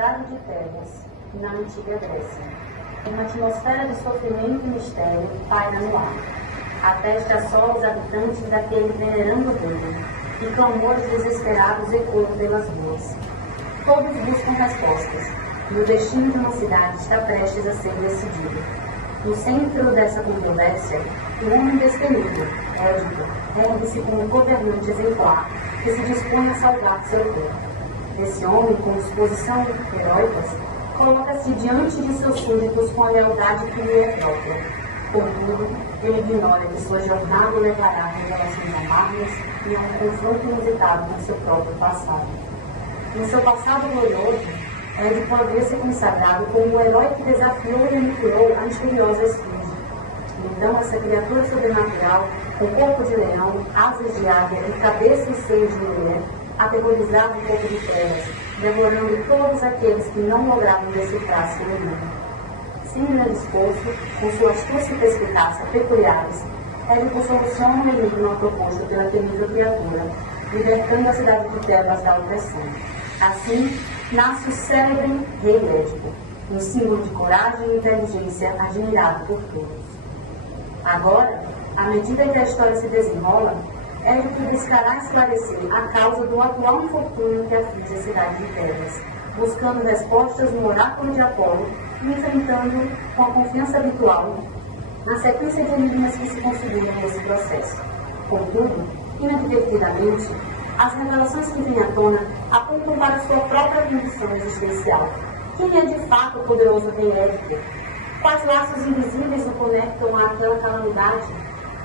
cidade de Tebas, na antiga Grécia. Uma atmosfera de sofrimento e mistério paira no ar. Atesta só os habitantes daquele venerando reino, e clamores desesperados ecoam pelas ruas. Todos buscam respostas, e o destino de uma cidade está prestes a ser decidido. No centro dessa controvérsia, o homem destemido, Édipo, ergue-se como governante exemplar que se dispõe a salvar seu povo. Esse homem, com disposição heróicas, coloca-se diante de seus súditos com a lealdade que lhe é própria. Contudo, ele ignora que sua jornada o levará a revelações amargas e a um confronto inusitado com seu próprio passado. Em seu passado glorioso, Édipo havia se consagrado como um herói que desafiou e aniquilou a misteriosa esfinge. Então, essa criatura sobrenatural, com corpo de leão, asas de águia e cabeça e seios de mulher, aterrorizava o povo de trevas, devorando todos aqueles que não logravam decifrar seu enigma. Sem grande esforço, com sua astúcia e perspicácia peculiares, Édipo soluciona o enigma proposto pela temível criatura, libertando a cidade de Tebas da opressão. Assim, nasce o célebre Rei Édipo, um símbolo de coragem e inteligência admirado por todos. Agora, à medida que a história se desenrola, Édipo buscará esclarecer a causa do atual infortúnio que aflige a cidade de Tebas, buscando respostas no oráculo de Apolo e enfrentando, com a confiança habitual, a sequência de enigmas que se configuram nesse processo. Contudo, inadvertidamente, as revelações que vêm à tona apontam para sua própria condição existencial. Quem é de fato o poderoso Rei Édipo? Quais laços invisíveis o conectam àquela calamidade?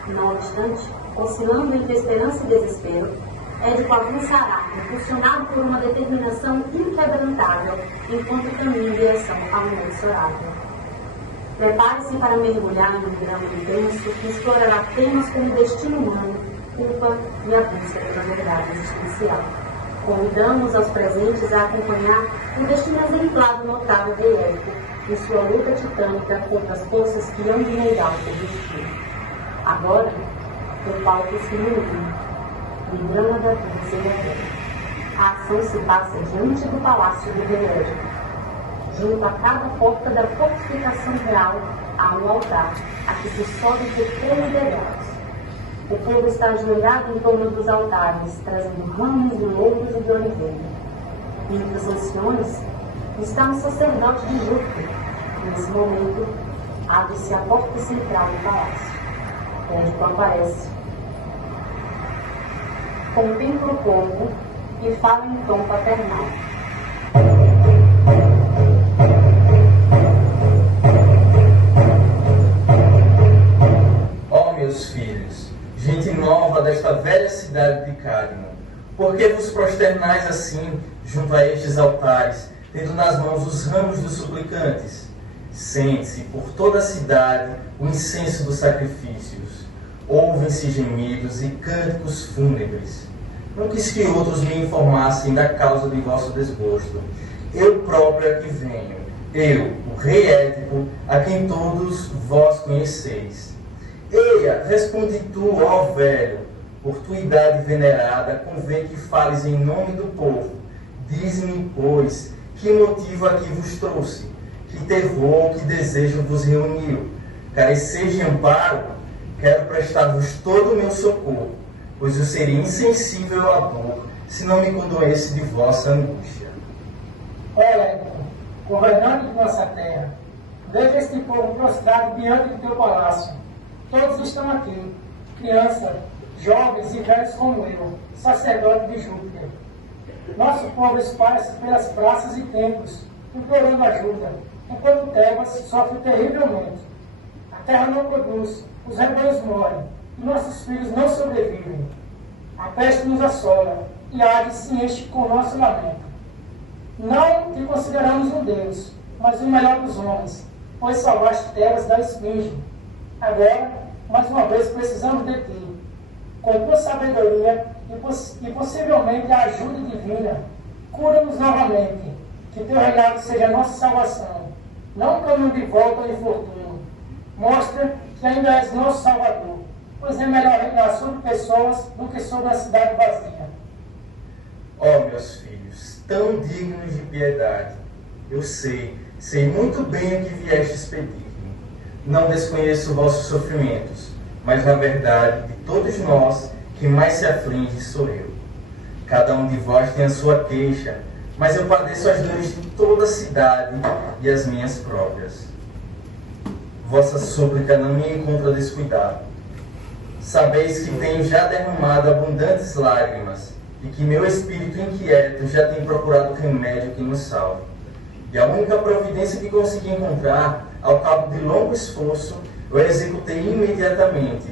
Não obstante, oscilando entre esperança e desespero, Édipo avançará, impulsionado por uma determinação inquebrantável, enquanto caminha em direção ao inexorável. Prepare-se para mergulhar em um drama intenso que explorará temas como destino humano, culpa e a busca pela verdade existencial. Convidamos aos presentes a acompanhar o destino exemplar do notável Rei Édipo em sua luta titânica contra as forças que hão de negar o seu destino. Agora, o palco se ilumina, o drama da vida se revela. A ação se passa diante do palácio do Rei Édipo. Junto a cada porta da fortificação real há um altar, a que se sobe por 3 degraus. O povo está ajoelhado em torno dos altares, trazendo ramos de louros e de oliveira. Entre os anciões está um sacerdote de Júpiter. Nesse momento, abre-se a porta central do palácio. Édipo aparece, contempla o povo e fala em tom paternal. Ó meus filhos, gente nova desta velha cidade de Cadmo, por que vos prosternais assim junto a estes altares, tendo nas mãos os ramos dos suplicantes? Sente-se por toda a cidade o incenso dos sacrifícios. Ouvem-se gemidos e cânticos fúnebres. Não quis que outros me informassem da causa de vosso desgosto. Eu próprio é que venho, eu, o Rei Édipo, a quem todos vós conheceis. Eia, responde tu, ó velho, por tua idade venerada, convém que fales em nome do povo. Dize-me, pois, que motivo aqui vos trouxe, que terror, que desejo vos reuniu. Careceis de amparo? Quero prestar-vos todo o meu socorro, pois eu seria insensível à dor, se não me condoesse de vossa angústia. Ó Édipo, governante de nossa terra, veja este povo prostrado diante do teu palácio. Todos estão aqui, crianças, jovens e velhos como eu, sacerdote de Júpiter. Nosso povo espalha-se pelas praças e templos, implorando ajuda, enquanto Tebas sofre terrivelmente. A terra não produz, os rebanhos morrem, e nossos filhos não sobrevivem. A peste nos assola, e a Hades se enche com nosso lamento. Não te consideramos um Deus, mas o melhor dos homens, pois salvaste Tebas da esfinge. Agora, mais uma vez, precisamos de ti. Com tua sabedoria e possivelmente a ajuda divina, cura-nos novamente, que teu reinado seja a nossa salvação, não um caminho de volta ao infortúnio. Mostra que ainda és nosso Salvador, pois é melhor reinar sobre pessoas do que sobre a cidade vazia. Ó meus filhos, tão dignos de piedade, Eu sei muito bem o que viestes pedir-me. Não desconheço vossos sofrimentos, mas na verdade, de todos nós, quem mais se aflige sou eu. Cada um de vós tem a sua queixa, mas eu padeço as dores de toda a cidade e as minhas próprias. Vossa súplica não me encontra descuidado. Sabeis que tenho já derramado abundantes lágrimas e que meu espírito inquieto já tem procurado remédio que nos salve. E a única providência que consegui encontrar, ao cabo de longo esforço, eu executei imediatamente.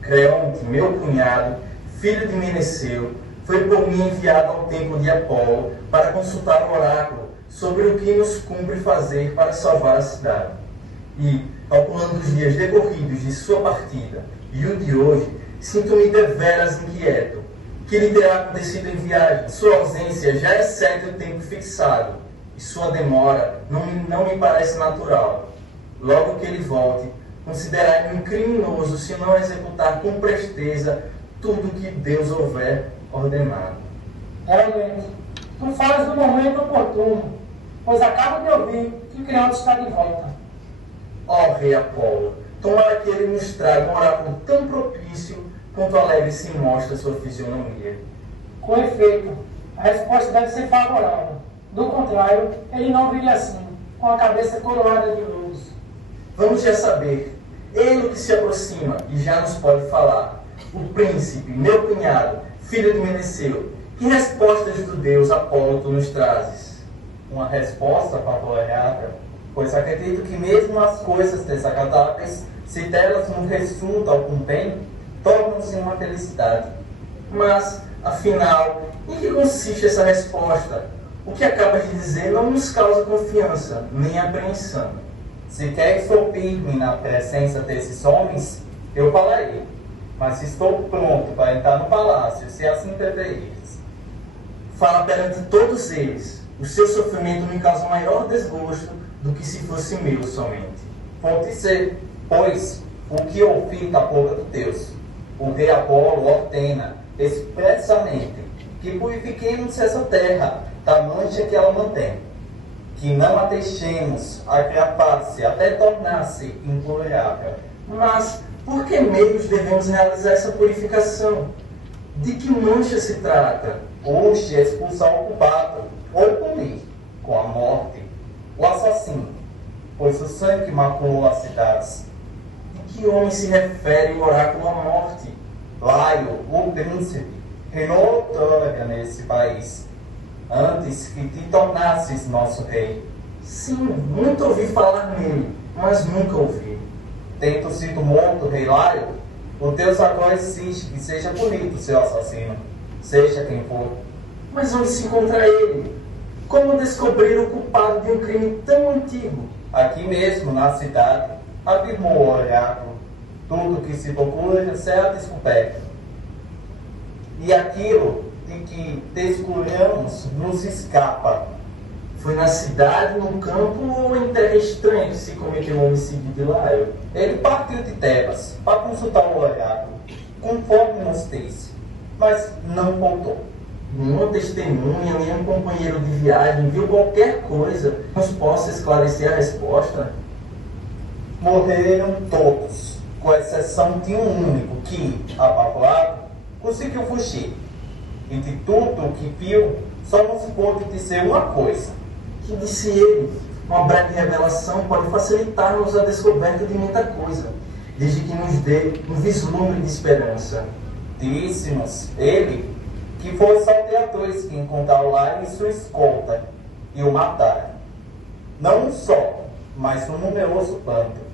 Creonte, meu cunhado, filho de Meneceu, foi por mim enviado ao templo de Apolo para consultar o oráculo sobre o que nos cumpre fazer para salvar a cidade. E, calculando os dias decorridos de sua partida e o de hoje, sinto-me deveras inquieto. Que lhe terá acontecido em viagem? Sua ausência já excede o tempo fixado, e sua demora não me parece natural. Logo que ele volte, considerai-me um criminoso se não executar com presteza tudo o que Deus houver ordenado. Realmente, tu falas do momento oportuno, pois acabo de ouvir que Creonte está de volta. Ó rei Apolo, tomara que ele nos traga um oráculo tão propício quanto alegre se mostra sua fisionomia. Com efeito, a resposta deve ser favorável. Do contrário, ele não viria assim, com a cabeça coroada de louros. Vamos já saber. Ele que se aproxima e já nos pode falar. O príncipe, meu cunhado, filho de Meneceu, que respostas do deus Apolo tu nos trazes? Uma resposta favorável, pois acredito que mesmo as coisas desagradáveis, se delas não resultam com bem, tornam-se uma felicidade. Mas, afinal, em que consiste essa resposta? O que acabas de dizer não nos causa confiança, nem apreensão. Se queres ouvir-me na presença desses homens, eu falarei. Mas estou pronto para entrar no palácio, se assim preferires. Fala perante todos eles. O seu sofrimento me causa maior desgosto do que se fosse meu somente. Pode ser, pois, o que ouvi da boca de Deus. O rei Apolo ordena expressamente que purifiquemos essa terra da mancha que ela mantém, que não a deixemos agravar-se até tornar-se intolerável. Mas por que meios devemos realizar essa purificação? De que mancha se trata? Urge expulsar o culpado, ou punir com a morte o assassino, pois o sangue maculou as cidades. De que homem se refere o oráculo à morte? Laio, o príncipe, reinou outrora nesse país, antes que te tornasses nosso rei. Sim, muito ouvi falar nele, mas nunca ouvi. Tendo sido morto, rei Laio, o Deus agora exige que seja punido seu assassino, seja quem for. Mas onde se encontra ele? Como descobrir o culpado de um crime tão antigo? Aqui mesmo, na cidade, afirmou o oráculo. Tudo que se procura será descoberto. E aquilo de que descuramos nos escapa. Foi na cidade, no campo ou em terra estranha que se cometeu o homicídio de Laio? Ele partiu de Tebas para consultar o oráculo, conforme nos disse, mas não voltou. Nenhuma testemunha, nenhum companheiro de viagem viu qualquer coisa que nos possa esclarecer a resposta? Morreram todos, com exceção de um único que, apavorado, conseguiu fugir. E de tudo o que viu, só nos pôde dizer uma coisa. Que disse ele? Uma breve revelação pode facilitar-nos a descoberta de muita coisa, desde que nos dê um vislumbre de esperança. Disse-nos ele que foram os salteadores que encontraram lá em sua escolta e o mataram. Não um só, mas um numeroso bando.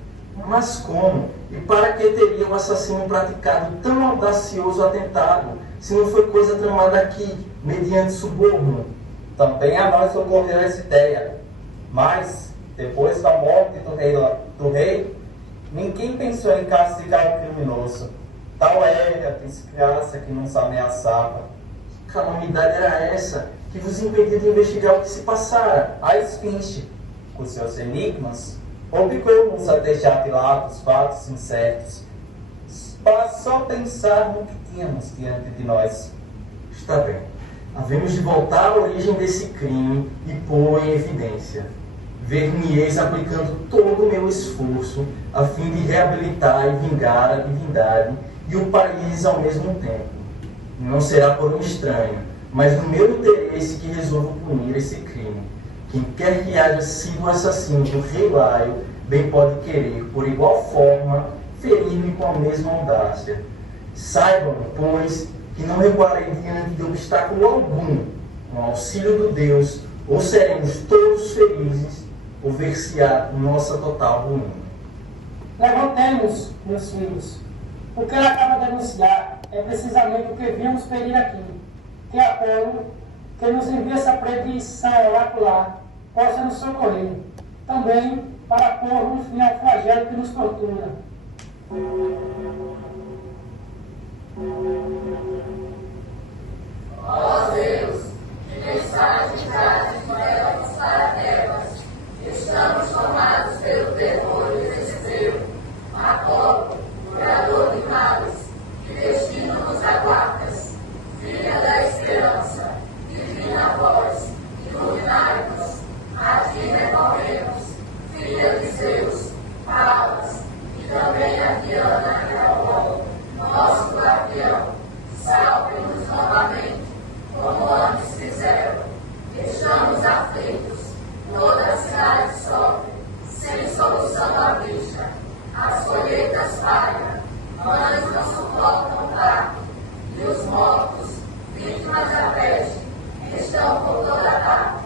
Mas como? E para que teria o assassino praticado tão audacioso atentado, se não foi coisa tramada aqui, mediante suborno? Também a nós ocorreu essa ideia, mas, depois da morte do rei, ninguém pensou em castigar o criminoso. Tal era a desgraça que nos ameaçava. Que calamidade era essa que vos impediu de investigar o que se passara? A esfinge, com seus enigmas, obrigou-nos a deixar de lado os fatos incertos, para só pensar no que tínhamos diante de nós. Está bem. Havemos de voltar à origem desse crime e pô-lo em evidência. Ver-me-eis aplicando todo o meu esforço a fim de reabilitar e vingar a divindade e o país ao mesmo tempo. Não será por um estranho, mas no meu interesse que resolvo punir esse crime. Quem quer que haja sido o assassino do rei Laio, bem pode querer, por igual forma, ferir-me com a mesma audácia. Saibam, pois, que não recuarei diante de obstáculo algum, com auxílio do Deus, ou seremos todos felizes, ou ver-se-á nossa total ruína. Levantemos, meus filhos. O que ela acaba de anunciar é precisamente o que viemos pedir aqui, que Apolo, que nos envia essa predição oracular, possa nos socorrer, também para pôr um fim ao flagelo que nos tortura. Ó Deus, que mensagem trazes novas para trevas, estamos tomados pelo terror e desespero. Apolo, curador de males, que destino nos aguardas, filha da esperança, divina voz, iluminai-nos, a ti recorremos, filha de Zeus, Palas, e também a Diana e Apolo, nosso guardião, salve-nos novamente, como antes fizeram. Estamos aflitos, toda a cidade sofre, sem solução à vista. As colheitas falham, mães não suportam o parto, e os mortos, vítimas da peste, estão por toda parte.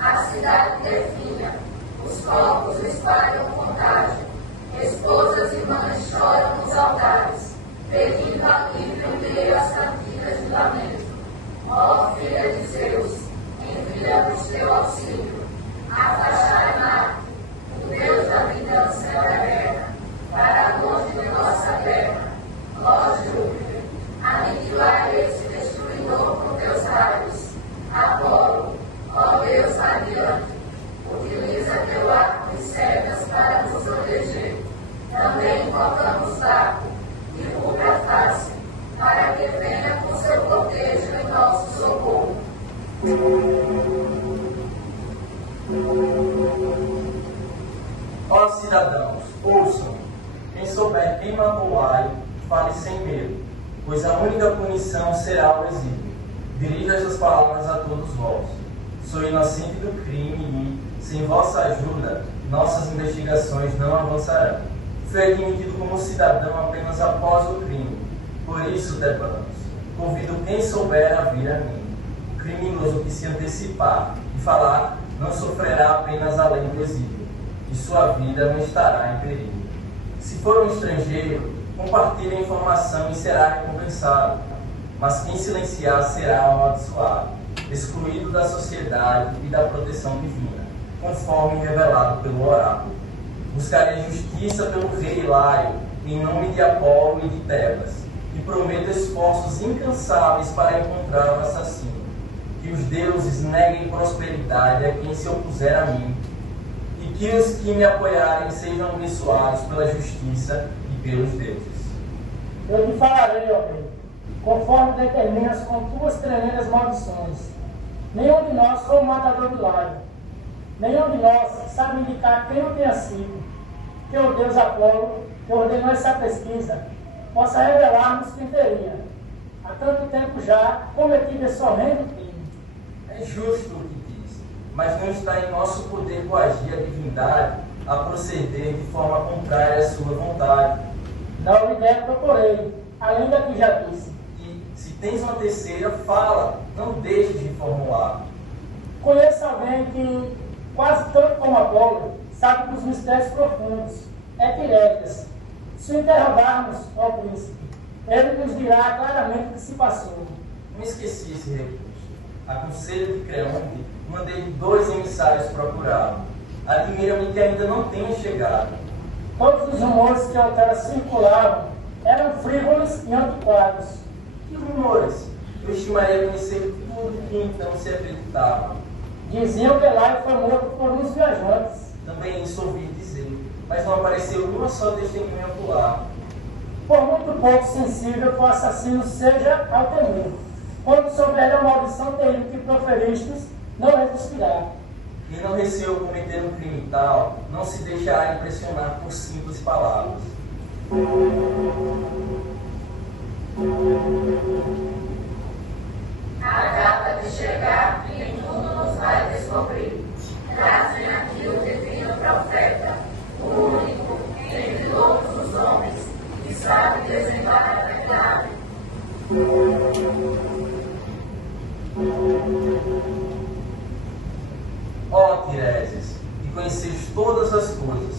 A cidade definha, os corpos espalham contágio, esposas e mães choram nos altares, pedindo alívio em meio às cantigas de lamento. Ó filha de Zeus, envia-nos teu auxílio, afastai Marte, o Deus da vingança e da guerra, para longe de nossa terra. Ó Júpiter, aniquilai esse destruidor com teus raios. Apolo, ó Deus radiante, utiliza teu arco e setas para nos proteger. Também invocamos Baco, divulga a face, para que venha com seu cortejo em nosso socorro. Ó cidadãos, ouçam. Quem souber quem matou Laio, fale sem medo, pois a única punição será o exílio. Dirijo estas palavras a todos vós. Sou inocente do crime e, sem vossa ajuda, nossas investigações não avançarão. Fui admitido como cidadão apenas após o crime. Por isso, tebanos, convido quem souber a vir a mim. O criminoso que se antecipar e falar não sofrerá apenas a lei do exílio, e sua vida não estará em perigo. Se for um estrangeiro, compartilhe a informação e será recompensado. Mas quem silenciar será amaldiçoado, excluído da sociedade e da proteção divina, conforme revelado pelo oráculo. Buscarei justiça pelo rei Laio, em nome de Apolo e de Tebas, e prometo esforços incansáveis para encontrar o assassino. Que os deuses neguem prosperidade a quem se opuser a mim, e que os que me apoiarem sejam abençoados pela justiça e pelos deuses. Eu te falarei, ó rei, conforme determinas com tuas tremendas maldições. Nenhum de nós foi o matador do Laio. Nenhum de nós sabe indicar quem o tenha sido. Que o Deus Apolo, que ordenou essa pesquisa, possa revelar-nos quem teria, há tanto tempo já, cometido esse horrendo crime. É justo o que diz, mas não está em nosso poder coagir a divindade a proceder de forma contrária à sua vontade. Não lhe der proporei, além da que já disse. E, se tens uma terceira, fala, não deixes de formular. Conheço alguém que, quase tanto como Apolo, sabe dos mistérios profundos, Epiléias. Se o interrogarmos, ó príncipe, ele nos dirá claramente o que se passou. Não esqueci esse recurso. A conselho de Creonte, mandei 2 emissários procurá-lo. Admira-me que ainda não tenha chegado. Todos os rumores que ao terra circulavam eram frívolos e antiquados. Que rumores? Eu estimaria conhecer tudo que então se acreditava. Diziam que Laio foi morto por uns viajantes. Também isso ouvi dizer, mas não apareceu uma só testemunha ocular. Por muito pouco sensível que o assassino seja ao temer. quando souber a maldição terrível que proferistes, não resistirá. Quem não receou cometer um crime tal, não se deixará impressionar por simples palavras. Acaba de chegar e tudo nos vai descobrir. Trazem aqui o divino profeta, o único entre todos os homens, que sabe desenhar a verdade. Ó Tiresias, que conheceis todas as coisas,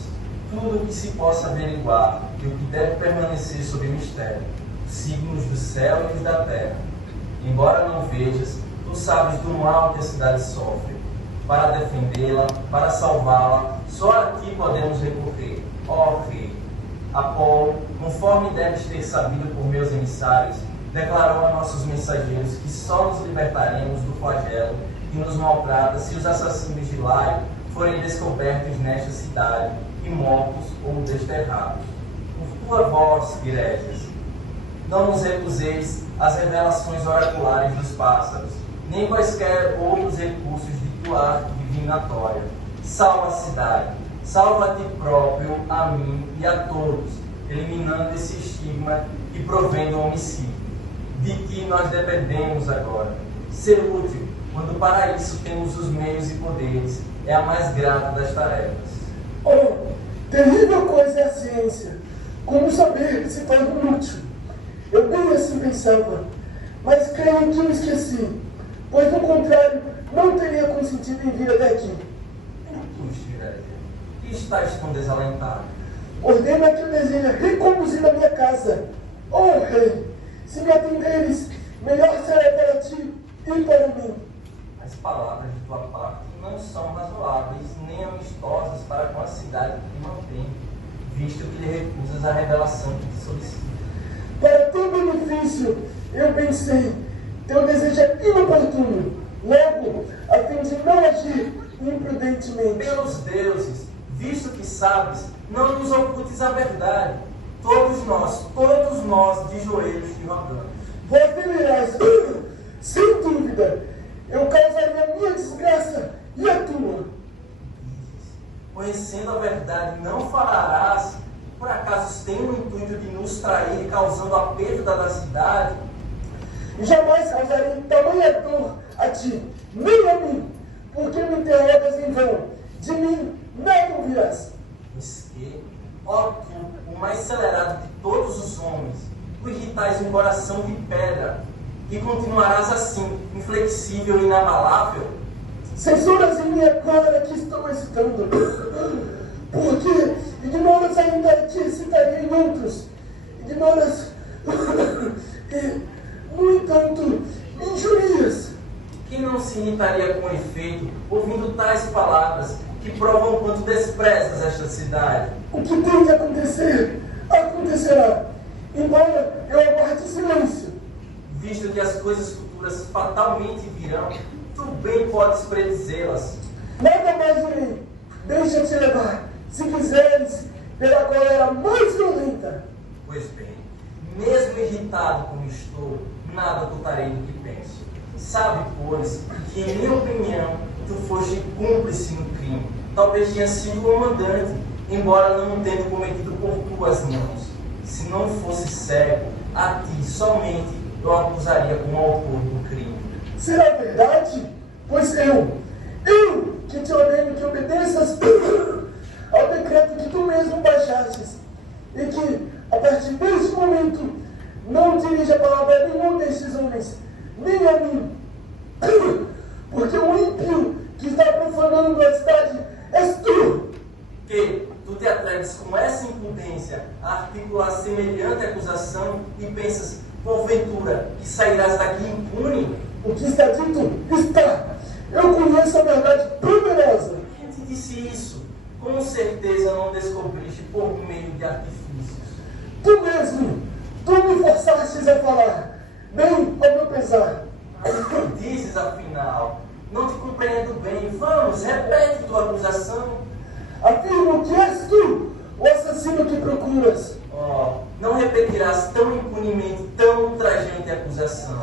tudo o que se possa averiguar e o que deve permanecer sob mistério, os signos do céu e os da terra. Embora não vejas, tu sabes do mal que a cidade sofre. Para defendê-la, para salvá-la, só a ti podemos recorrer, ó Rei. Apolo, conforme deves ter sabido por meus emissários, declarou a nossos mensageiros que só nos libertaremos do flagelo que nos maltrata se os assassinos de Laio forem descobertos nesta cidade e mortos ou desterrados. Por tua voz, Tiresias, não nos recuseis as revelações oraculares dos pássaros, nem quaisquer outros recursos de tua arte divinatória. Salva a cidade, salva a ti próprio, a mim e a todos, eliminando esse estigma e provendo o homicídio. De ti nós dependemos agora. Ser útil, quando para isso temos os meios e poderes, é a mais grata das tarefas. Oh, terrível coisa é a ciência, como saber se torna inútil. Eu bem assim pensava, mas creio que eu esqueci, pois do contrário, não teria consentido em vir até aqui. Tu, Tiresias, que estás tão desalentado? Ordena que eu deseja reconduzir a minha casa. Oh, rei, se me atenderes, melhor será para ti e para mim. As palavras de tua parte não são razoáveis nem amistosas para com a cidade que te mantém, visto que lhe recusas a revelação que te solicita. Para teu benefício, eu pensei, teu desejo é inoportuno. Logo, a fim de não agir imprudentemente. Pelos deuses, visto que sabes, não nos ocultes a verdade. Todos nós, de joelhos te rogamos. Vós deverás, sem dúvida, eu causaria a minha desgraça e a tua. Conhecendo a verdade, não falarás, por acaso tem o intuito de nos trair, causando a perda da cidade? Jamais causarei tamanha dor a ti, nem a mim, porque me interrogas em vão. De mim nada ouvirás. Pois que, ó tu, o mais acelerado de todos os homens, tu irritais um coração de pedra, e continuarás assim, inflexível e inabalável? Censuras em minha cara que estou hesitando, porque ignoras ainda que citaria em outros. Ignoras, e, no entanto, injurias. Quem não se irritaria com efeito, ouvindo tais palavras, que provam quanto desprezas esta cidade? O que tem de acontecer, acontecerá, embora eu aguarde silêncio. Visto que as coisas futuras fatalmente virão, tu bem podes predizê-las. Nada mais direi, deixa-te levar, se quiseres, pela cólera mais violenta. Pois bem, mesmo irritado como estou, nada ocultarei do que penso. Sabe, pois, que em minha opinião, tu foste cúmplice no crime. Talvez tenha sido o mandante, embora não o tendo cometido por tuas mãos. Se não fosse cego, a ti somente eu acusaria como autor do crime. Será verdade? Pois eu que te ordeno que obedeças ao decreto que tu mesmo baixastes, e que, a partir deste momento, não dirija a palavra a nenhum destes homens, nem a mim, porque o ímpio que está profanando a cidade és tu. Que tu te atreves com essa impudência a articular semelhante acusação e pensas, porventura, que sairás daqui impune? O que está dito está. Eu conheço a verdade poderosa. Quem te disse isso? Com certeza não descobriste por meio de artifícios. Tu mesmo, tu me forçastes a falar, bem ao meu pesar. Mas o que dizes, afinal? Não te compreendo bem. Vamos, repete tua acusação. Afirmo que és tu, o assassino que procuras. Oh, não repetirás tão impunemente, tão ultrajante acusação.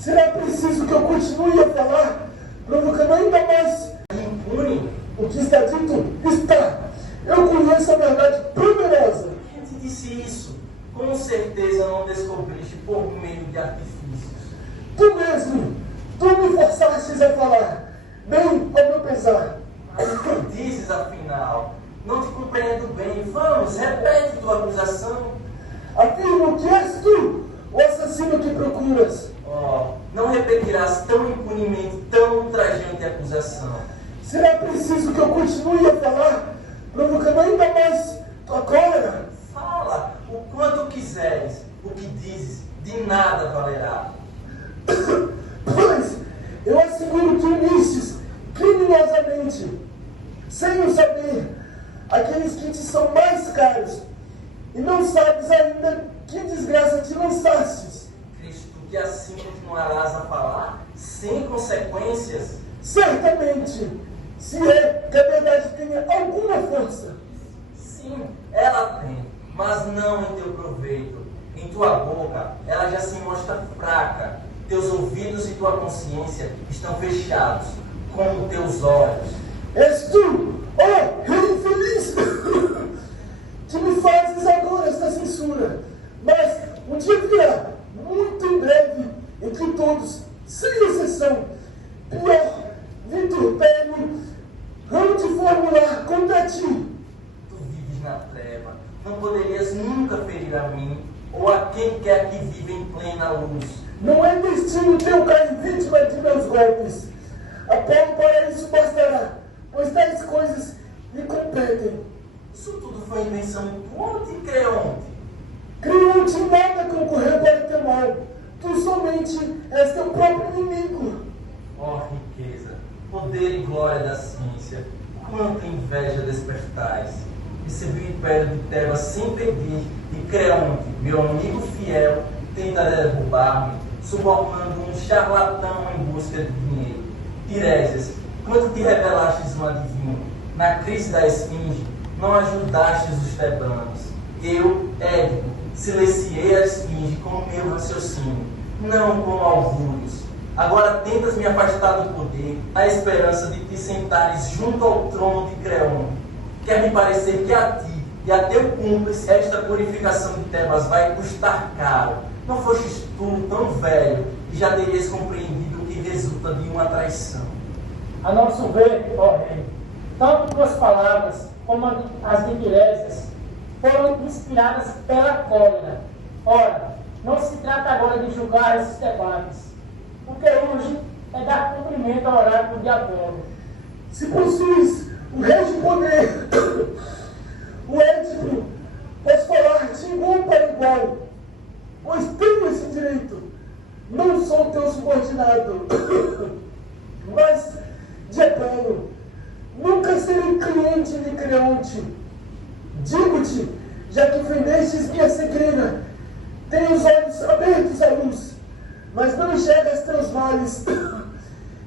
Será preciso que eu continue a falar, provocando ainda mais Impune? o que está dito? Está. Eu conheço a verdade poderosa. Quem te disse isso? Com certeza não descobriste por meio de artifícios. Tu mesmo, tu me forçastes a falar, bem ao meu pesar. Mas o que dizes afinal? Não te compreendo bem. Vamos, repete tua acusação. Afirmo que és tu o assassino que procuras. Oh, não repetirás tão impunemente, tão ultrajante acusação. Será preciso que eu continue a falar, provocando ainda mais tua cólera? Fala o quanto quiseres. O que dizes de nada valerá. Pois eu asseguro que unistes criminosamente, sem o saber, aqueles que te são mais caros, e não sabes ainda que desgraça te lançastes. Cristo, que assim continuarás a falar, sem consequências? Certamente, se é que a verdade tenha alguma força. Sim, ela tem, mas não em teu proveito. Em tua boca, ela já se mostra fraca. Teus ouvidos e tua consciência estão fechados, como teus olhos. És tu, ó rei infeliz, que me fazes agora esta censura. Mas um dia virá, muito em breve, em que todos, sem exceção, pior, vitupério, hão de formular contra ti. Tu vives na treva, não poderias nunca ferir a mim, ou a quem quer que vive em plena luz. Não é destino teu cair vítima de meus golpes. Apolo para isso bastará, pois tais coisas lhe competem. Isso tudo foi invenção tua ou de Creonte? Creonte nada concorreu para teu mal. Tu somente és teu próprio inimigo. Ó riqueza, poder e glória da ciência, quanta inveja despertais. Recebi o império de Tebas sem pedir, e Creonte, meu amigo fiel, tenta derrubar-me, subornando um charlatão em busca de dinheiro. Tiresias, quando te revelastes um adivinho, na crise da esfinge, não ajudastes os tebanos. Eu, Édipo, silenciei a esfinge com meu raciocínio, não com augúrios. Agora tentas me afastar do poder, na esperança de te sentares junto ao trono de Creonte. Quer me parecer que a ti e a teu cúmplice esta purificação de Tebas vai custar caro. Não fostes tu tão velho e já terias compreendido o que resulta de uma traição. A nosso ver, ó rei, tanto tuas palavras como as de Tiresias foram inspiradas pela cólera. Ora, não se trata agora de julgar esses debates. O que urge é dar cumprimento ao oráculo de Apolo. Se possuis o rei de poder, o Édipo, podes falar de igual para igual, pois tenho esse direito. Não sou teu subordinado, mas de Apolo. Nunca serei cliente de Creonte. Digo-te, já que ofendestes minha cegueira, tenho os olhos abertos à luz, mas não enxergas teus males,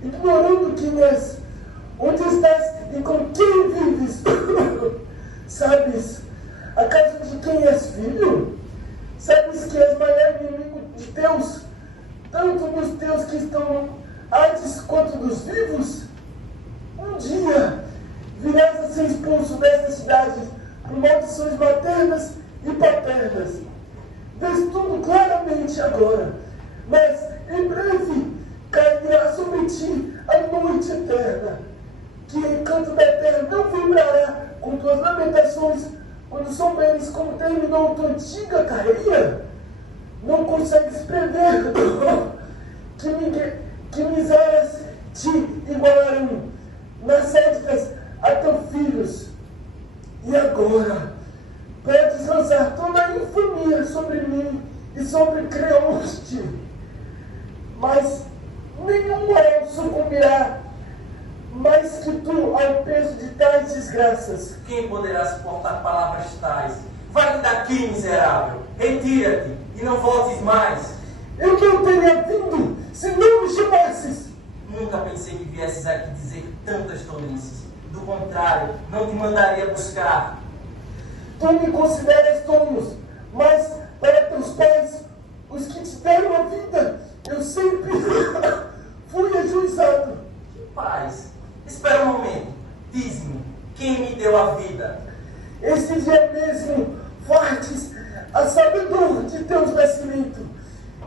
ignorando quem és, onde estás e com quem vives. Sabes, acaso de quem és filho? Sabes que és maior inimigo de Deus, tanto dos teus que estão Hades quanto dos vivos? Um dia virás a ser expulso desta cidade por maldições maternas e paternas. Vês tudo claramente agora, mas em breve cairá sobre ti a noite eterna, que o encanto da terra não vibrará com tuas lamentações quando souberes como terminou tua antiga carreira. Não consegues prever que misérias te igualarão nas séditas a teus filhos. E agora podes lançar toda a infamia sobre mim e sobre Creonte, mas nenhum mal sucumbirá mais que tu ao peso de tais desgraças. Quem poderá suportar palavras tais? Vai daqui, miserável! Retira-te e não voltes mais! Eu não teria vindo se não me chamasses. Nunca pensei que viesses aqui dizer tantas tolices. Do contrário, não te mandaria buscar. Tu me consideras tolos, mas para teus pais, os que te deram a vida, eu sempre a sabedor de teu nascimento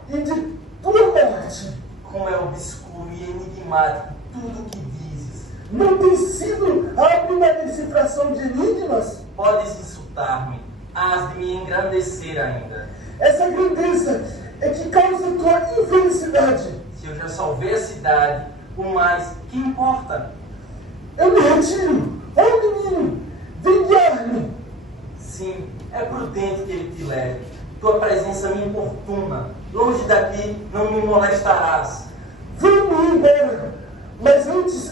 e de tua morte. Como é obscuro e enigmático tudo o que dizes. Não tem sido a primeira decifração de enigmas? Podes insultar-me, hás de me engrandecer ainda. Essa grandeza é que causa tua infelicidade. Se eu já salvei a cidade, o mais, que importa? Eu me retiro. Ó menino, vem guiar-me. Sim, é prudente que ele te leve. Tua presença me importuna. Longe daqui não me molestarás. Vamos embora. Mas antes,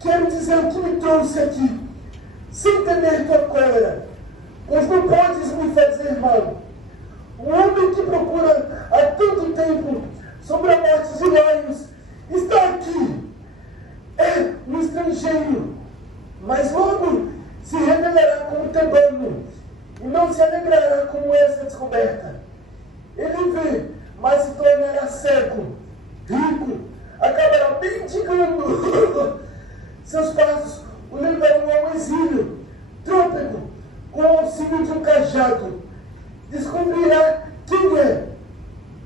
quero dizer o que me trouxe aqui. Sem temer tua cólera, pois não podes me fazer mal. O homem que procura há tanto tempo sobre a morte de Laios está aqui. É um estrangeiro, mas logo se revelará como tebano e não se alegrará com essa descoberta. Ele vê, mas se tornará cego, rico, acabará mendigando. Seus passos o levarão ao exílio, trôpego, com o auxílio de um cajado. Descobrirá quem é,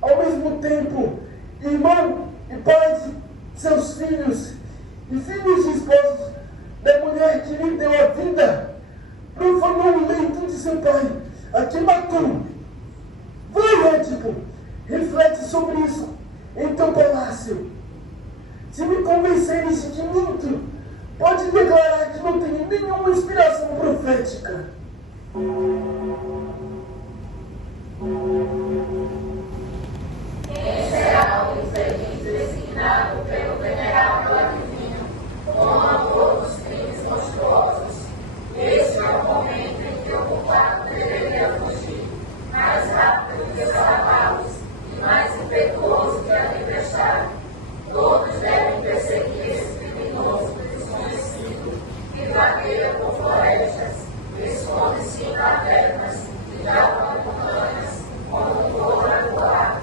ao mesmo tempo, irmão e pai de seus filhos, e filhos e esposos da mulher que lhe deu a vida. Profanou o leito de seu pai, a quem matou. Vai, Édipo, reflete sobre isso em teu palácio. Se me convenceres de que minto, pode declarar que não tenho nenhuma inspiração profética. Quem será o infeliz designado pelo venerável adivinho, com amor dos crimes monstruosos? Este é o momento em que o culpado deveria fugir, mais rápido que os cavalos e mais impetuoso que a tempestade. Todos devem perseguir esse criminoso desconhecido que vagueia por florestas, esconde-se em cavernas e galga montanhas, como um loura do ar.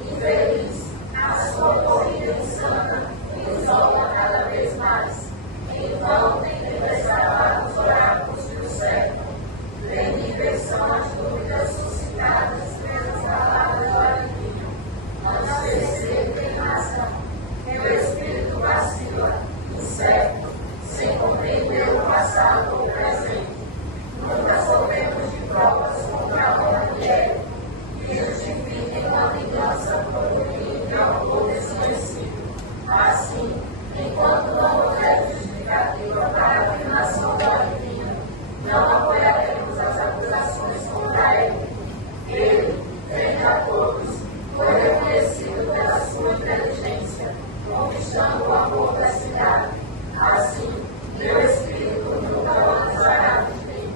Infeliz, a sua corrida insana o isola cada vez mais. Então tem que preservar os oráculos que o cercam. Terríveis são as dúvidas suscitadas pelas palavras do adivinho. Mas você tem razão. Meu espírito vacila, incerto, sem compreender o passado ou o presente. Nunca soubemos de provas contra a honra de Eve, que justifiquem uma vingança por um crime de amor desconhecido. Assim, enquanto não houver justificativa para a afirmação do adivinho, não apoiaremos as acusações contra ele. Ele, frente a todos, foi reconhecido pela sua inteligência, conquistando o amor da cidade. Assim, meu espírito nunca o lançará de mim.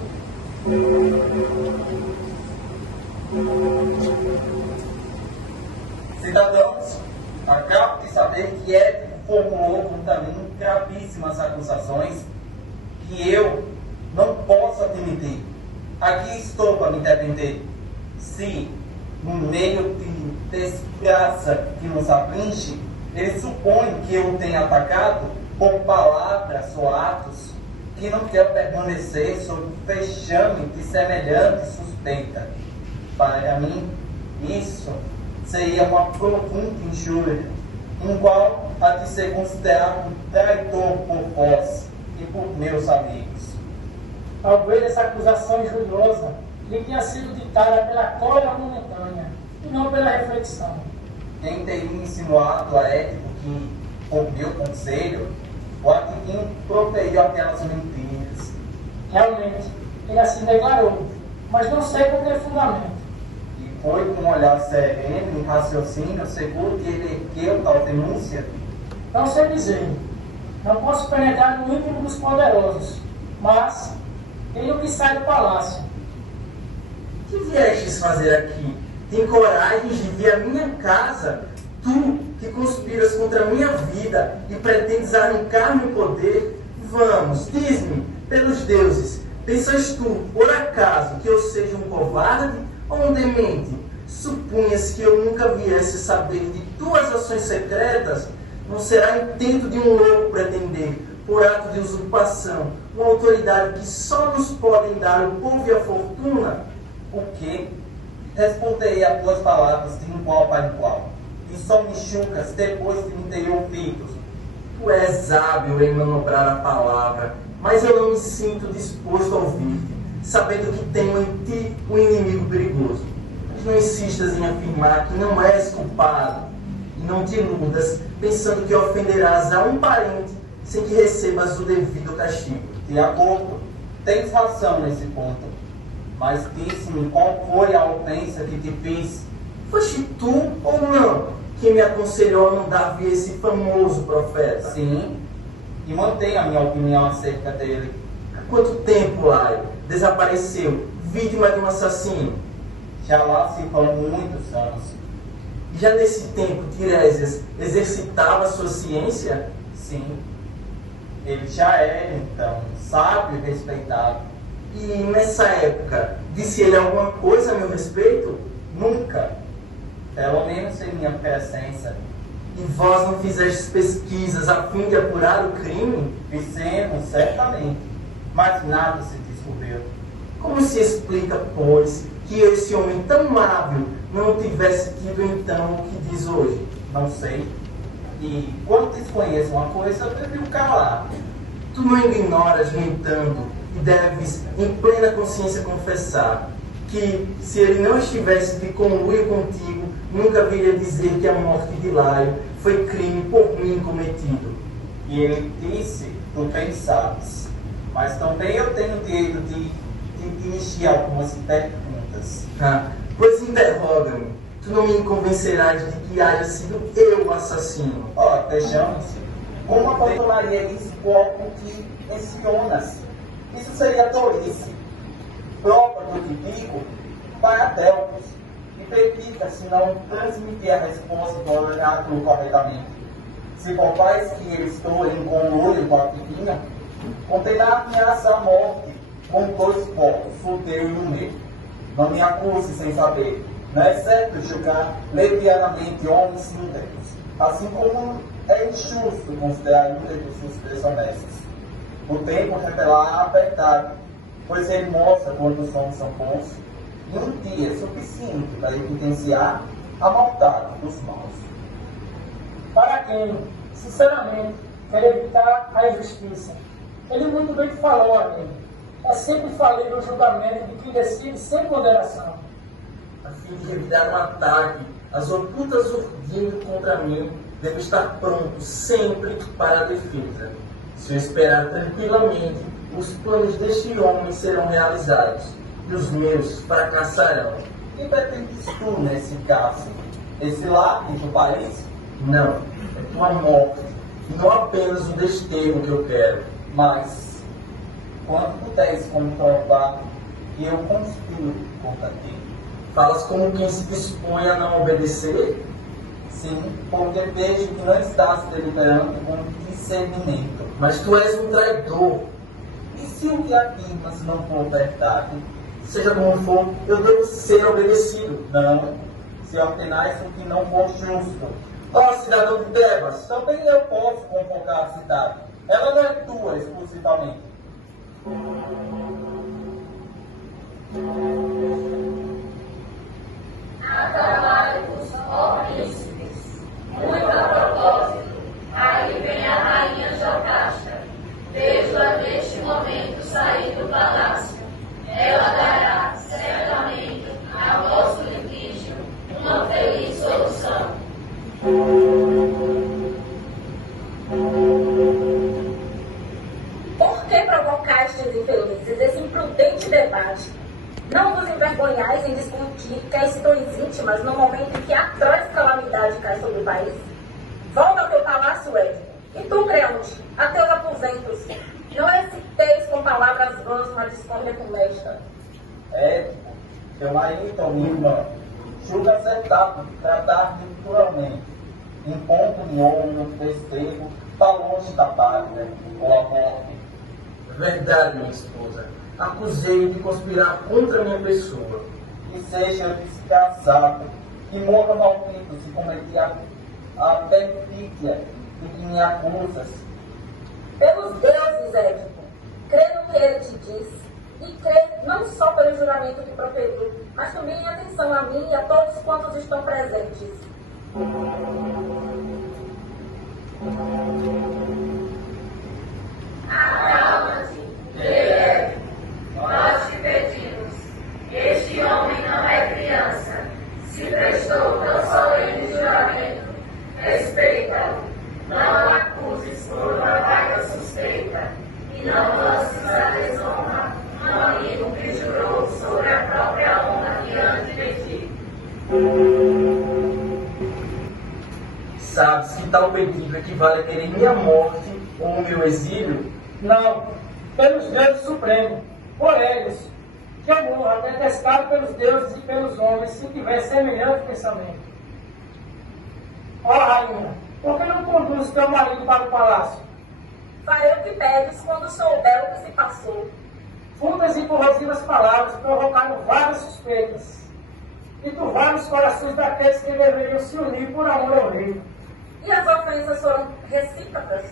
Cidadãos, acabo de saber que Édipo formulou contra mim gravíssimas acusações que eu não posso admitir. Aqui estou para me defender. Se, no meio de desgraça que nos aflige, ele supõe que eu tenha atacado por palavras ou atos que não quero permanecer sob o vexame de semelhante suspeita. Para mim, isso seria uma profunda injúria, em qual há de ser considerado traidor por vós e por meus amigos. Ao ver essa acusação injuriosa, lhe tinha sido ditada pela cólera momentânea, e não pela reflexão. Quem teria insinuado a Édipo que, por meu conselho, o adivinho proferiu aquelas mentiras? Realmente, ele assim declarou, mas não sei por que fundamento. E foi com um olhar sereno e raciocínio seguro que ele ergueu tal denúncia? Não sei dizer, não posso penetrar no íntimo dos poderosos, mas tenho que sair do palácio. Que viestes fazer aqui? Tem coragem de vir à minha casa? Tu, que conspiras contra a minha vida e pretendes arrancar meu poder? Vamos, diz-me, pelos deuses, pensas tu, por acaso, que eu seja um covarde ou um demente? Supunhas que eu nunca viesse saber de tuas ações secretas? Não será intento de um louco pretender, por ato de usurpação, uma autoridade que só nos podem dar o povo e a fortuna? O que Responderei a tuas palavras de igual para igual, e só me julgas depois de me ter ouvido. Tu és hábil em manobrar a palavra, mas eu não me sinto disposto a ouvir-te, sabendo que tenho em ti um inimigo perigoso. Mas não insistas em afirmar que não és culpado, e não te iludas, pensando que ofenderás a um parente sem que recebas o devido castigo. De acordo, tens razão nesse ponto, mas disse-me qual foi a ofensa que te fiz. Foste tu ou não que me aconselhou a mandar vir esse famoso profeta? Sim, e mantenho a minha opinião acerca dele. Há quanto tempo, Laio, desapareceu, vítima de um assassino? Já lá se vão muitos anos. E já nesse tempo, Tiresias exercitava a sua ciência? Sim, ele já era, então, sábio e respeitado. E nessa época, disse ele alguma coisa a meu respeito? Nunca, pelo menos em minha presença. E vós não fizestes pesquisas a fim de apurar o crime? Fizemos, certamente, mas nada se descobriu. Como se explica, pois, que esse homem tão hábil não tivesse tido então o que diz hoje? Não sei. E quando desconheço uma coisa, eu prefiro calar. Tu não ignoras, no entanto, e deves, em plena consciência, confessar que, se ele não estivesse de conluio contigo, nunca viria dizer que a morte de Laio foi crime por mim cometido. E ele disse, tu pensares. Mas também eu tenho o direito de dirigir algumas perguntas. Pois interroga-me. Tu não me convencerás de que haja sido eu o assassino. Vejamos. Como abandonaria isso corpo que mencionas? Isso seria tolice. Prova do que digo para Delfos e verifica se não transmitir a resposta do oráculo corretamente. Se for faz que eu estou em conluio com a divina, condenar-me à morte com 2 corpos, solteiro e no meio. Não me acuse sem saber. Não é certo julgar levianamente homens íntegros, assim como é injusto considerar íntegros os desonestos. O tempo revelará a verdade, pois ele mostra quando os homens são bons, e um dia é suficiente para evidenciar a maldade dos maus. Para quem, sinceramente, quer evitar a injustiça, ele muito bem falou, amigo. É sempre falível o julgamento de quem decide sem ponderação. A fim de evitar um ataque, as ocultas urdindo contra mim, devo estar pronto sempre para a defesa. Se eu esperar tranquilamente, os planos deste homem serão realizados, e os meus fracessarão. E pretendes tu, nesse caso, exilar-te do país? Não, é tua morte, e não apenas o desterro que eu quero. Mas, quando puderes comprovar que eu conspiro contra ti, falas como quem se dispõe a não obedecer? Sim, porque vejo que não estás deliberando com discernimento. Mas tu és um traidor. E se o que afirmas não for verdade? Seja como for, eu devo ser obedecido. Não, se ordenais o que não for justo. Ó cidadão de Tebas, Também eu posso convocar a cidade. Ela não é tua exclusivamente. Acalai-vos, ó príncipes, muito a propósito, aí vem a rainha Jocasta. Vejo-a neste momento sair do palácio. Ela dará, certamente, a vosso litígio uma feliz solução. Por que provocastes, infelizes, esse imprudente debate? Não vos envergonhais em discutir questões íntimas no momento em que a atroz calamidade cai sobre o país? Volta ao teu palácio, Édipo, e tu, Creonte, a teus aposentos. Não exciteis com palavras vãs uma discórdia como esta. Édipo, teu marido ou minha irmã, julga acertado tratar-me naturalmente, impondo-me ouro, desterro, está longe da pátria ou a morte. verdade, minha esposa. Acusei de conspirar contra minha pessoa. E seja eu desgraçado, e morra maldito se cometi a perfídia de que me acusas. Pelos deuses, Édipo, crê no que ele te diz. e crer não só pelo juramento que proferiu, mas também em atenção a mim e a todos quantos estão presentes. Acalma-te, rei. Nós te pedimos. Este homem não é criança. Se prestou tão solene juramento. Respeita-o. Não o acuses por uma vaga suspeita. E não lances a desonra um amigo que jurou sobre a própria honra diante de ti. Sabes que tal pedido equivale a querer minha morte ou o meu exílio? Não, pelos deuses supremos, por eles, que eu morra, detestado pelos deuses e pelos homens, se tiver semelhante pensamento. Ó rainha, por que não conduz teu marido para o palácio? Farei o que pedes quando souber o que se passou. Fundas e corrosivas palavras provocaram várias suspeitas, e turvaram os corações daqueles que deveriam se unir por amor ao rei. E as ofensas foram recíprocas?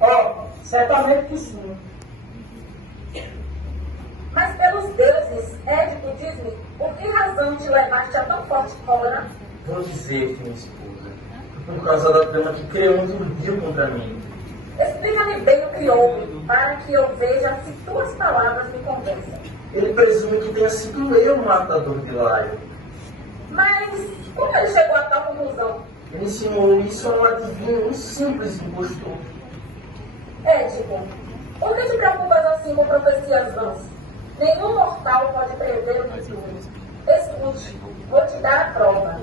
Ó, certamente que sim. Mas pelos deuses, Édipo, diz-me, por que razão te levaste a tão forte cólera? Vou dizer-te, minha esposa, por causa da trama que Creonte urdiu contra mim. Explica-me bem o que houve, para que eu veja se tuas palavras me convencem. Ele presume que tenha sido eu o matador de Laio. Mas como ele chegou a tal conclusão? Ele ensinou isso a um adivinho, um simples impostor. Édipo, por que te preocupas assim com profecias vãs? Nenhum mortal pode prever o futuro. Escute, vou te dar a prova.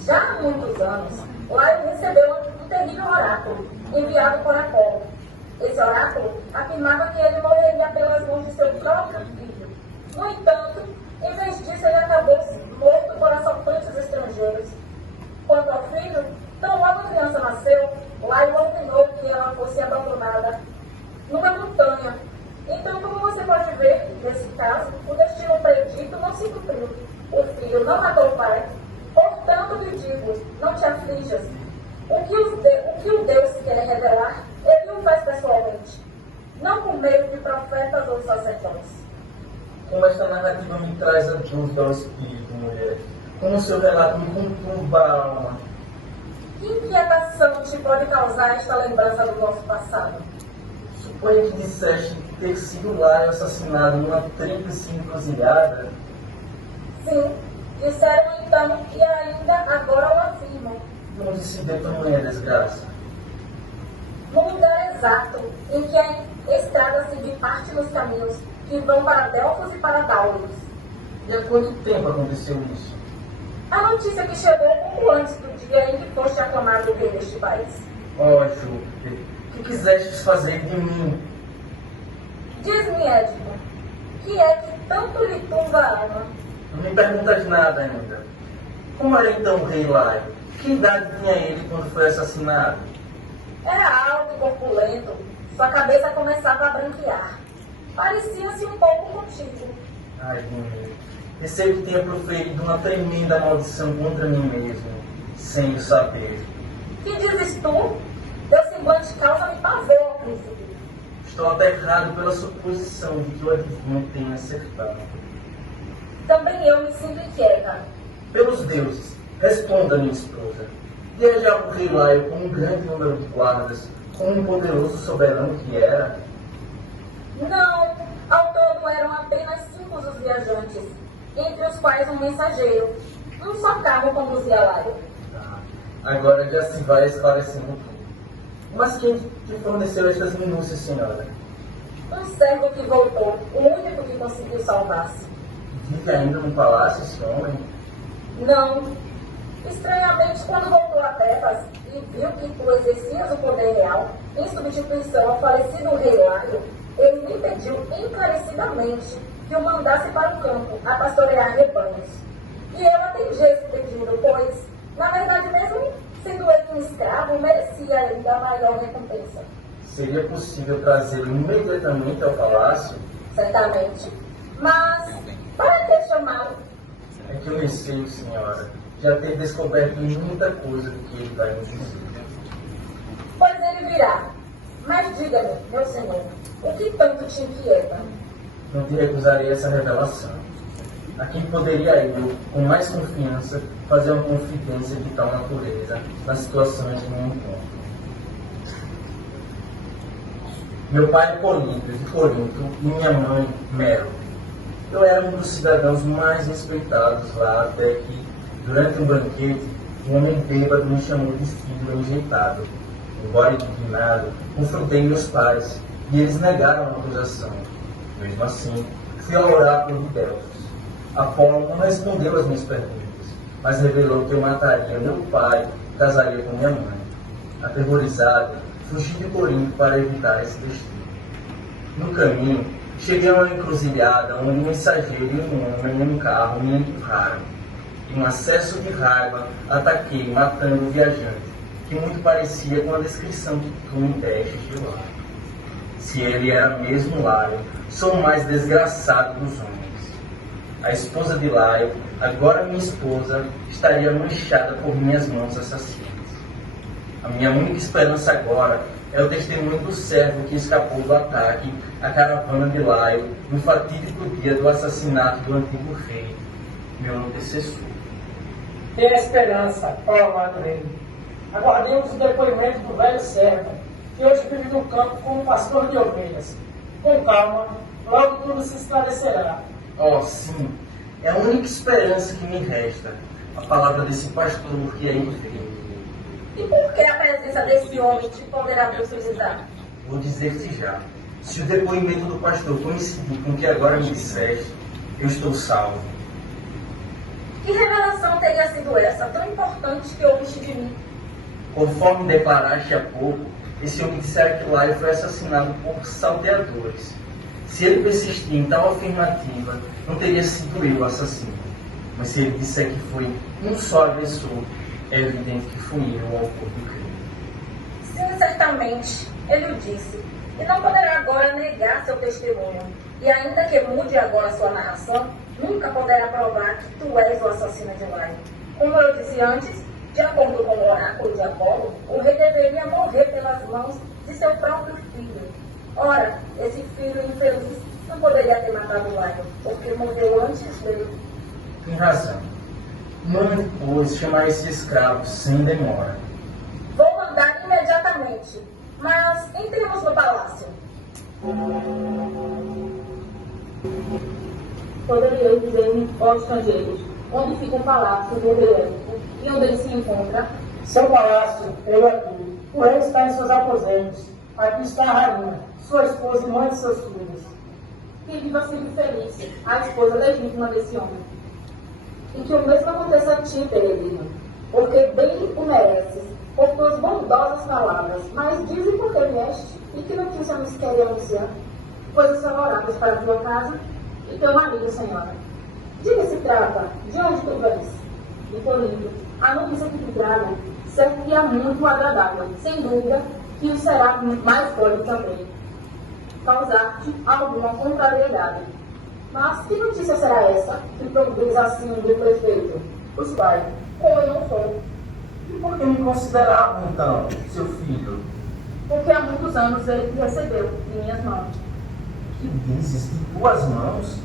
Já há muitos anos, Laio recebeu um terrível oráculo, enviado por Apolo. Esse oráculo afirmava que ele morreria pelas mãos de seu próprio filho. No entanto, em vez disso, ele acabou morto por assaltantes estrangeiros. Quanto ao filho, tão logo a criança nasceu, Laio ordenou que ela fosse abandonada numa montanha. Então, como você pode ver, nesse caso, o destino predito não se cumpriu. O filho não matou o pai. Portanto, lhe digo, não te aflijas. O que o Deus quer revelar, ele o faz pessoalmente, não por meio de profetas ou sacerdotes. Como esta narrativa me traz a dúvida ao espírito, mulher. Como o seu relato me conturba a alma. Que inquietação te pode causar esta lembrança do nosso passado? Suponho que disseste ter sido Laio assassinado numa tríplice encruzilhada. Sim, disseram então e ainda agora o afirmam. Onde se deu tamanha desgraça? No lugar exato em que a estrada se biparte nos caminhos que vão para Delfos e para Daulos. E há quanto tempo aconteceu isso? A notícia que chegou pouco antes do dia em que foste aclamado rei deste país. Ó Júpiter, que quisestes fazer de mim? Diz-me, Édipo, que é que tanto lhe turva a alma? Não me perguntas nada ainda. Como era então o rei Laio? Que idade tinha ele quando foi assassinado? Era alto e corpulento, sua cabeça começava a branquear. Parecia-se um pouco contigo. Ai, menino, receio que tenha proferido uma tremenda maldição contra mim mesmo, sem o saber. Que dizes tu? Teu semblante causa-me pavor, príncipe. Estou aterrado pela suposição de que o adivinho tenha acertado. Também eu me sinto inquieta. Pelos deuses, responda, minha esposa. Viajava o rei Laio com um grande número de guardas, como um poderoso soberano que era? Não, ao todo eram apenas 5 os viajantes, entre os quais um mensageiro. Um só carro conduzia Laio. Agora já se vai esclarecendo tudo. Mas quem te forneceu estas minúcias, senhora? Um servo que voltou, o único que conseguiu salvar-se. Vive ainda no palácio esse homem? Não. Estranhamente, quando voltou a Tebas e viu que tu exercias o poder real, em substituição ao falecido rei Laio, ele me pediu encarecidamente que o mandasse para o campo a pastorear rebanhos. E eu atendi esse pedido, pois, na verdade mesmo, sendo ele um escravo, merecia ainda a maior recompensa. Seria possível trazê-lo imediatamente ao palácio? Certamente. Mas, para que chamá-lo? É que eu receio, senhora, já ter descoberto muita coisa do que ele vai nos dizer. Pois ele virá. Mas diga-me, meu senhor, o que tanto te inquieta? não te recusarei essa revelação. A quem poderia eu, com mais confiança, fazer uma confidência de tal natureza nas situações que me encontro? Meu pai é Políbio, de Corinto, e minha mãe, Mero. Eu era um dos cidadãos mais respeitados lá, até que, durante um banquete, um homem bêbado me chamou de filho enjeitado. Embora indignado, confrontei meus pais, e eles negaram a acusação. Mesmo assim, fui ao oráculo de Delfos. Apolo não respondeu às minhas perguntas, mas revelou que eu mataria meu pai e casaria com minha mãe. Aterrorizado, fugi de Corinto para evitar esse destino. No caminho, cheguei a uma encruzilhada onde um mensageiro e um homem em um carro me empurraram. Em um acesso de raiva, ataquei, matando o viajante, que muito parecia com a descrição que tu me deste de lá. Se ele era mesmo Laio, sou o mais desgraçado dos homens. A esposa de Laio, agora minha esposa, estaria manchada por minhas mãos assassinas. A minha única esperança agora é o testemunho do servo que escapou do ataque à caravana de Laio no fatídico dia do assassinato do antigo rei, meu antecessor. Tenha esperança, ó amado rei. Aguardemos o depoimento do velho servo, que hoje vive no campo como pastor de ovelhas. Com calma, logo tudo se esclarecerá. Oh, sim, é a única esperança que me resta, a palavra desse pastor que é incrível. E por que a presença desse homem te poderá possibilitar? Vou dizer-te já, se o depoimento do pastor coincidir com o que agora me disseste, eu estou salvo. Que revelação teria sido essa, tão importante que ouviste de mim? Conforme declaraste há pouco, esse homem dissera que Laio foi assassinado por salteadores. Se ele persistir em tal afirmativa, não teria sido eu o assassino. Mas se ele disser que foi um só agressor, é evidente que fui eu o autor do crime. Sim, certamente, ele o disse. E não poderá agora negar seu testemunho. E ainda que mude agora sua narração, nunca poderá provar que tu és o assassino de Laio. Como eu disse antes, de acordo com o oráculo de Apolo, o rei deveria morrer pelas mãos de seu próprio filho. Ora, esse filho infeliz não poderia ter matado Laio, porque morreu antes dele. Tem razão. Mande, pois, chamar esse escravo sem demora. Vou mandar imediatamente, mas entremos no palácio. Poderia dizer-me, ó estrangeiros, onde fica o palácio do rei Édipo e onde ele se encontra? Seu palácio, eu aqui. O rei está em seus aposentos. Aqui está a rainha, sua esposa e mãe de seus filhos. Que viva sempre feliz, a esposa legítima desse homem. E que o mesmo aconteça a ti, peregrino, porque bem o mereces, por tuas bondosas palavras. Mas dize por que vieste e que notícia nos quer anunciar, coisas favoráveis para a tua casa e teu marido, senhora. De que se trata? De onde tu vens? De Corinto. A notícia que te trago certo que é muito agradável, sem dúvida, que o será mais pode também causar-te alguma contrariedade. Mas que notícia será essa que produz assim um duplo efeito? Os pais, como eu não sou. E por que me consideravam, então, seu filho? Porque há muitos anos ele te recebeu em minhas mãos. Que dizes de tuas mãos?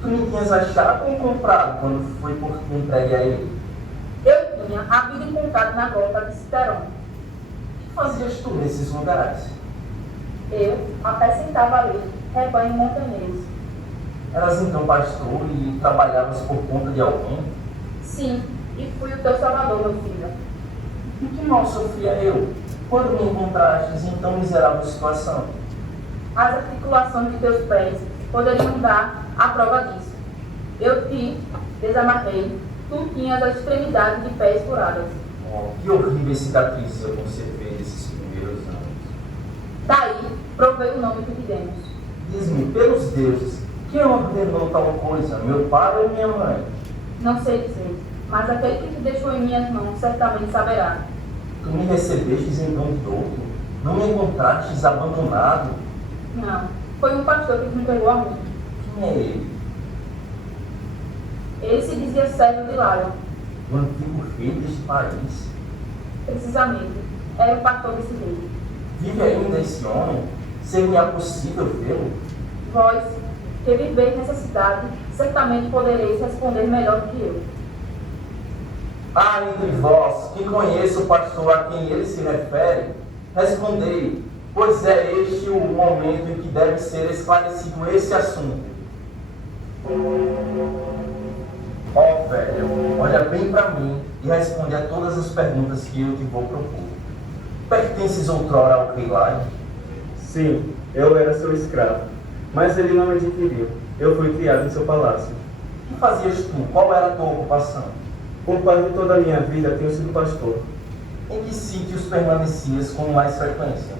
Tu me tinhas achado ou comprado quando foi por ti entregue a ele? Eu tinha a vida encontrada na grota de Citeron. O que fazias tu nesses lugares? Eu apacentava ali rebanho montanheiros. Eras então pastor e trabalhavas por conta de alguém? Sim, e fui o teu salvador, meu filho. E que mal sofria eu, quando me encontrastes em tão miserável situação? As articulações de teus pés poderiam dar a prova disso. Eu te desamarrei, tu tinhas as extremidades de pés furadas. Oh, que horríveis cicatrizes eu conservei nesses primeiros anos. Daí provei o nome que te demos. Diz-me, pelos deuses, quem ordenou tal coisa, meu pai ou minha mãe? Não sei dizer, mas aquele que te deixou em minhas mãos certamente saberá. Tu me recebestes em dom todo? Não me encontrastes abandonado? Não, foi um pastor que me entregou a mim. Quem é ele? Ele se dizia servo de Laio. O antigo rei deste país? Precisamente, era o pastor desse rei. Vive ainda esse homem? Seria possível vê-lo? Vós, que viveis nessa cidade, certamente podereis responder melhor do que eu. Há entre vós que conheça o pastor a quem ele se refere, respondei, pois é este o momento em que deve ser esclarecido esse assunto. Ó velho, olha bem para mim e responde a todas as perguntas que eu te vou propor. Pertences outrora ao rei Laio? Sim, eu era seu escravo, mas ele não me adquiriu. Eu fui criado em seu palácio. O que fazias tu? Qual era a tua ocupação? Por quase toda a minha vida tenho sido pastor. Em que sítios permanecias com mais frequência?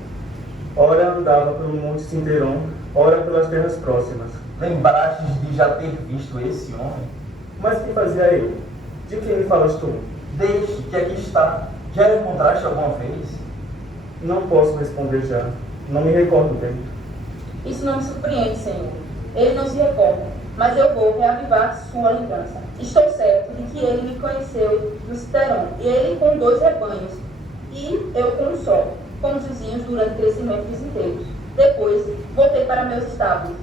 Ora andava pelo Monte Sinteron, ora pelas terras próximas. Lembrastes de já ter visto esse homem? Mas que fazia ele? De quem me falas tu? Deixe que aqui está. Já o encontraste alguma vez? Não posso responder já. Não me recordo bem. Isso não me surpreende, Senhor. Ele não se recorda, mas eu vou reavivar sua lembrança. Estou certo de que ele me conheceu no Citeron, e ele com 2 rebanhos, e eu com um só. Fomos vizinhos durante 13 meses inteiros. Depois, voltei para meus estábulos,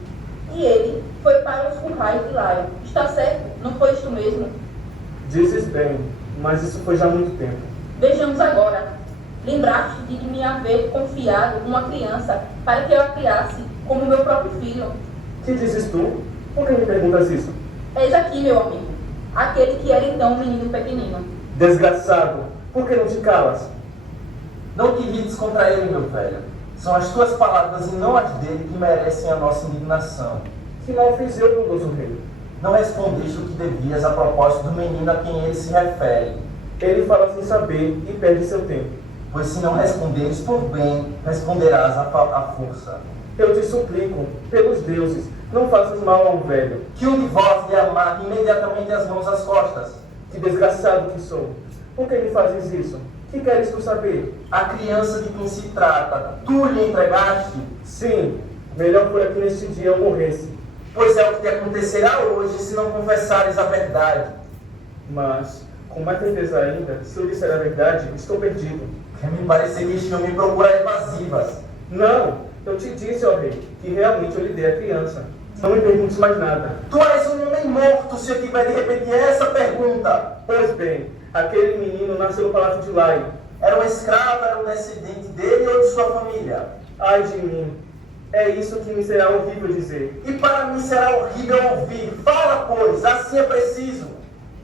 e ele foi para os currais de Laio. Está certo? Não foi isto mesmo? Dizes bem, mas isso foi já há muito tempo. Vejamos agora. Lembraste de me haver confiado uma criança para que eu a criasse como meu próprio filho. Que dizes tu? Por que me perguntas isso? Eis aqui, meu amigo, aquele que era então um menino pequenino. Desgraçado, por que não te calas? Não te irrites contra ele, meu velho. São as tuas palavras e não as dele que merecem a nossa indignação. Que mal fiz eu, bondoso rei? Não respondeste o que devias a propósito do menino a quem ele se refere. Ele fala sem saber e perde seu tempo. Pois se não responderes por bem, responderás à força. Eu te suplico, pelos deuses, não faças mal a um velho. Que um de vós lhe amarre imediatamente as mãos às costas. Que desgraçado que sou. Por que me fazes isso? Que queres tu saber? A criança de quem se trata, tu lhe entregaste? Sim, melhor fora que neste dia eu morresse. Pois é o que te acontecerá hoje se não confessares a verdade. Mas, com mais certeza ainda, se eu disser a verdade, estou perdido. Quer me parecer que este homem procura evasivas. Não, eu te disse, ó rei, que realmente eu lhe dei a criança. Não me perguntes mais nada. Tu és um homem morto se eu tiver de repetir essa pergunta. Pois bem, aquele menino nasceu no palácio de Laio. Era um escravo, era um descendente dele ou de sua família? Ai de mim, é isso que me será horrível dizer. E para mim será horrível ouvir. Fala, pois, assim é preciso.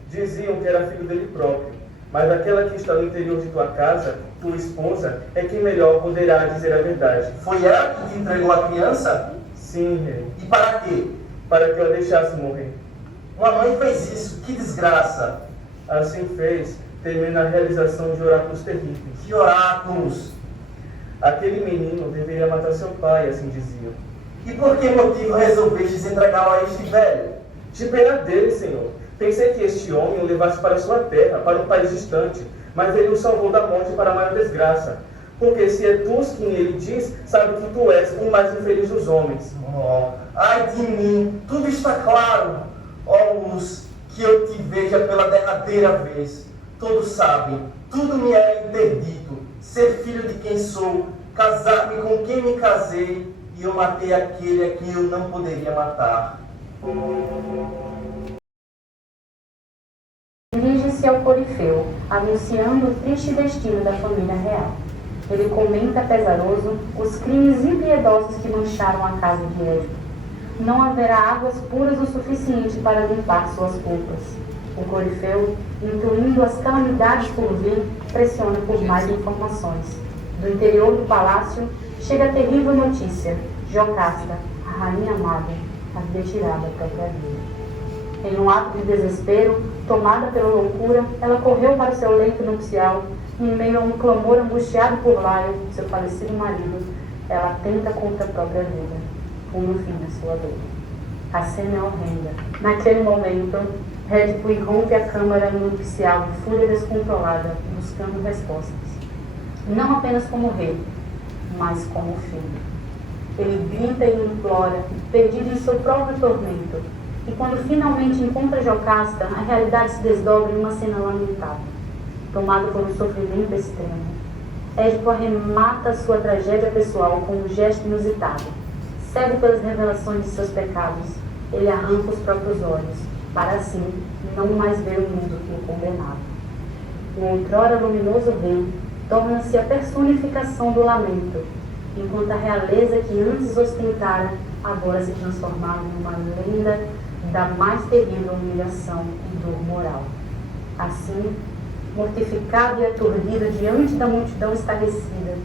Diziam que era filho dele próprio, mas aquela que está no interior de tua casa, tua esposa, é quem melhor poderá dizer a verdade. Foi ela que te entregou a criança? Sim, rei. E para quê? Para que eu a deixasse morrer. Uma mãe fez isso, que desgraça. Assim fez, temendo a realização de oráculos terríveis. Que oráculos? Aquele menino deveria matar seu pai, assim diziam. E por que motivo resolvestes entregá-lo a este velho? De pena dele, Senhor. Pensei que este homem o levasse para sua terra, para um país distante, mas ele o salvou da morte para a maior desgraça. Porque se é tu quem ele diz, sabe que tu és o mais infeliz dos homens. Oh, ai de mim, tudo está claro. Ó luz, que eu te veja pela derradeira vez. Todos sabem, tudo me era interdito. Ser filho de quem sou, casar-me com quem me casei, e eu matei aquele a quem eu não poderia matar. Dirige-se ao Corifeu, anunciando o triste destino da família real. Ele comenta pesaroso os crimes impiedosos que mancharam a casa de Édipo. Não haverá águas puras o suficiente para limpar suas culpas. O Corifeu, intuindo as calamidades por vir, pressiona por mais informações. Do interior do palácio, chega a terrível notícia. Jocasta, a rainha amada, havia tirado a própria vida. Em um ato de desespero, tomada pela loucura, ela correu para seu leito nupcial e, em meio a um clamor angustiado por Laio, seu falecido marido, ela atenta contra a própria vida, pondo fim à sua dor. A cena é horrenda. Naquele momento, Édipo irrompe a câmara nupcial de fúria descontrolada, buscando respostas. Não apenas como rei, mas como filho. Ele grita e implora, perdido em seu próprio tormento. E quando finalmente encontra Jocasta, a realidade se desdobra em uma cena lamentável. Tomado por um sofrimento extremo, Édipo arremata sua tragédia pessoal com um gesto inusitado. Cego pelas revelações de seus pecados, ele arranca os próprios olhos, para assim não mais ver o mundo que o condenava. O outrora luminoso bem torna-se a personificação do lamento, enquanto a realeza que antes ostentara agora se transformava em uma lenda da mais terrível humilhação e dor moral. Assim, mortificado e aturdido diante da multidão estarrecida,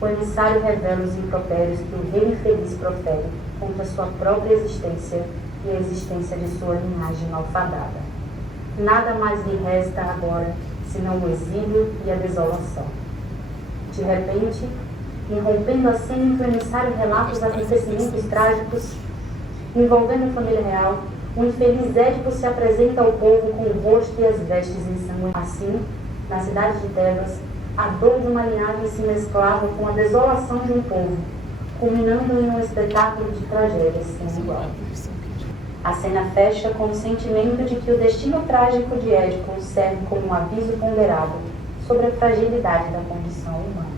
o emissário revela os impropérios que o rei infeliz profere contra sua própria existência e a existência de sua linhagem malfadada. Nada mais lhe resta agora senão o exílio e a desolação. De repente, irrompendo a cena em que o emissário relata os acontecimentos trágicos envolvendo a família real, o infeliz Édipo se apresenta ao povo com o rosto e as vestes ensanguentadas. Assim, na cidade de Tebas, a dor de uma linhagem se mesclava com a desolação de um povo, culminando em um espetáculo de tragédias sem igual. A cena fecha com o sentimento de que o destino trágico de Édipo serve como um aviso ponderado sobre a fragilidade da condição humana.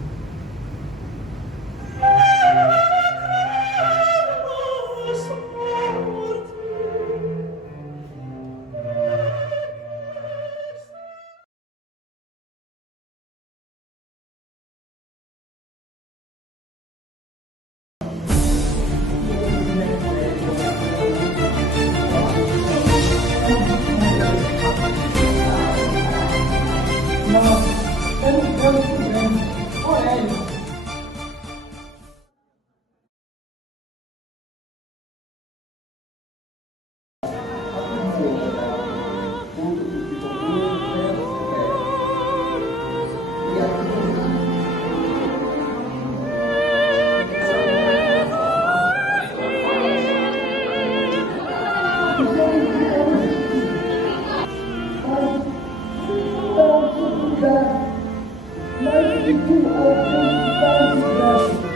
Mas que tu alcançaste graça.